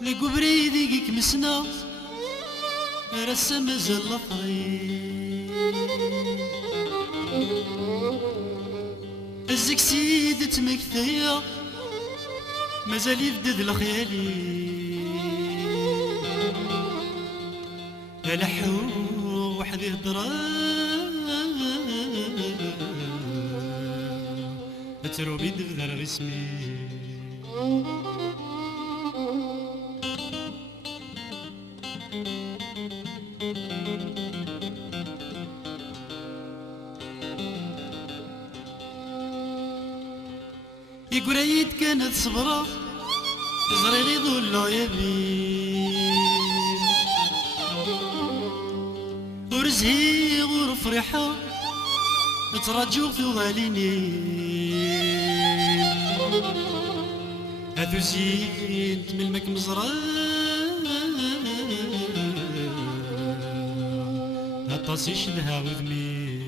لقبري ذيك مسنا رسم زل الطريق الزك سيد تمكثيا مازال يفدد الخيالي الحو وحدي هضرا تروبي دبذر رسمي يقريد كانت صبرة زريغي ظلو يبين ورزهي غور فرحة ترجو في غالينين هذو زين تملمك مزرعة هطاسيش لها وذمين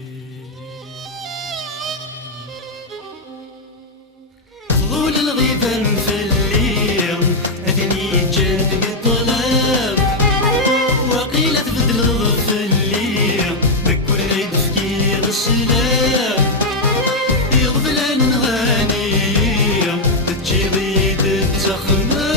فضول الغيبان في الليل أثني جانب الطلاب وقيل تبدل الغضب في الليل بكل عيد فكير السلام يغفل عن غاني تجي ضيد التخمام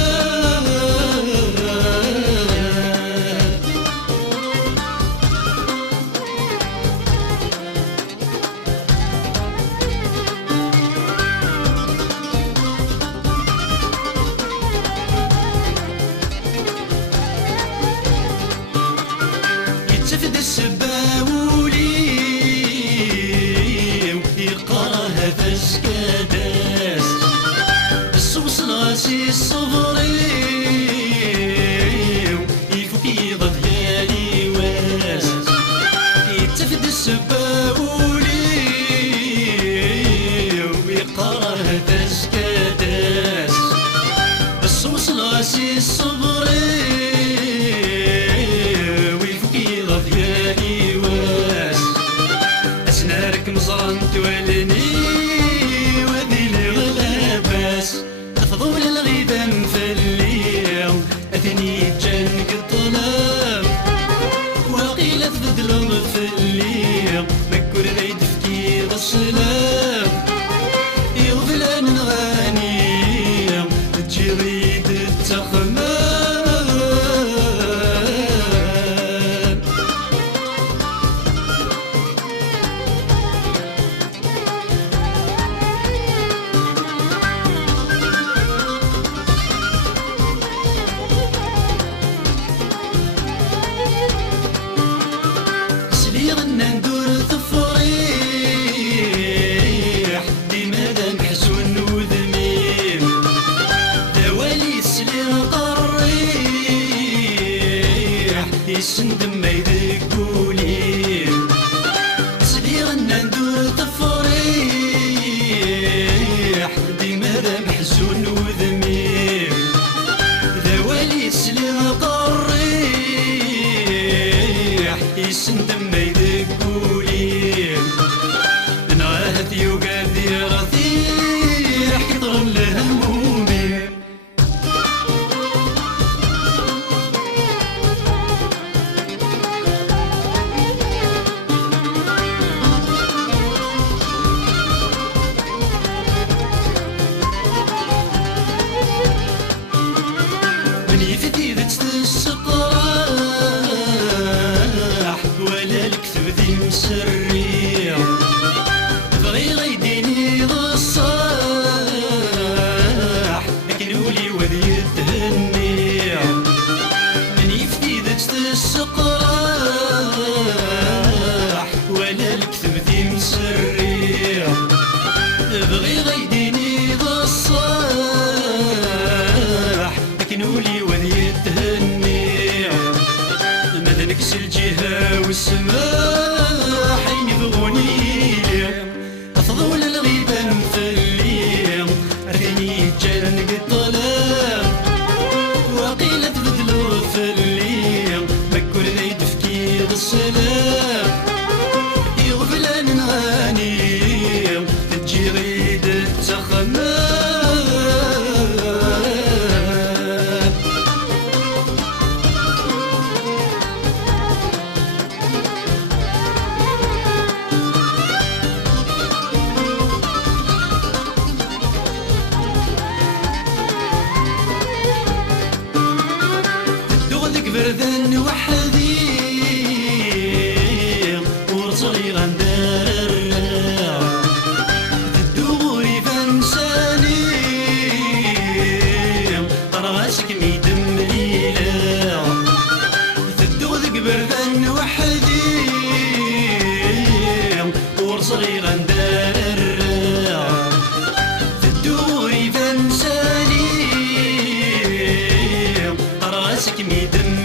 يتفد السباولي ويقراها فسكاداس الصوص ناسي الصبري يفك يضد يالي واس يتفد السباولي ويقراها فسكاداس الصوص ناسي الصبري أسنارك مزران تولني وذي لي غلاباس أفضل الغيبان في الليل أثني جانك الطلاب وقيل تبدلهم في الليل مكور ريد فكير السلام يغفل عن غاني تجي ريد التخمام ندور تفريح ديما ذا محزون وذميم دوالي سليم قريح يسندم ما يذكولي سليغنا ندور تفريح ديما ذا محزون وذميم دوالي سليم قريح يسندم ما يذكولي يوقف رثيح يضرب له همومي من يفدي ذات السقراح ولا الكتب ذي مسرية بغي غيديني غصاح لكن ولي وذي يتهني من يفدي ذات السقراح ولا الكتب ذي مسرية بغي غيديني غصاح لكن ولي وذي يتهني ماذا نكس الجهة والسماح يبغوني أفضل الغيبان في الليل أرثني جانك الطلاب وقيل تبدلو في الليل بكل ذي تفكير السلام يغفل عن غاني تجي غيد التخمام بردن وحدي ورصغي غندار تدوري فانساني راسك ميدم ليلة تدو ذك بردن وحدي ورصغي غندار تدوري فانساني راسك ميدم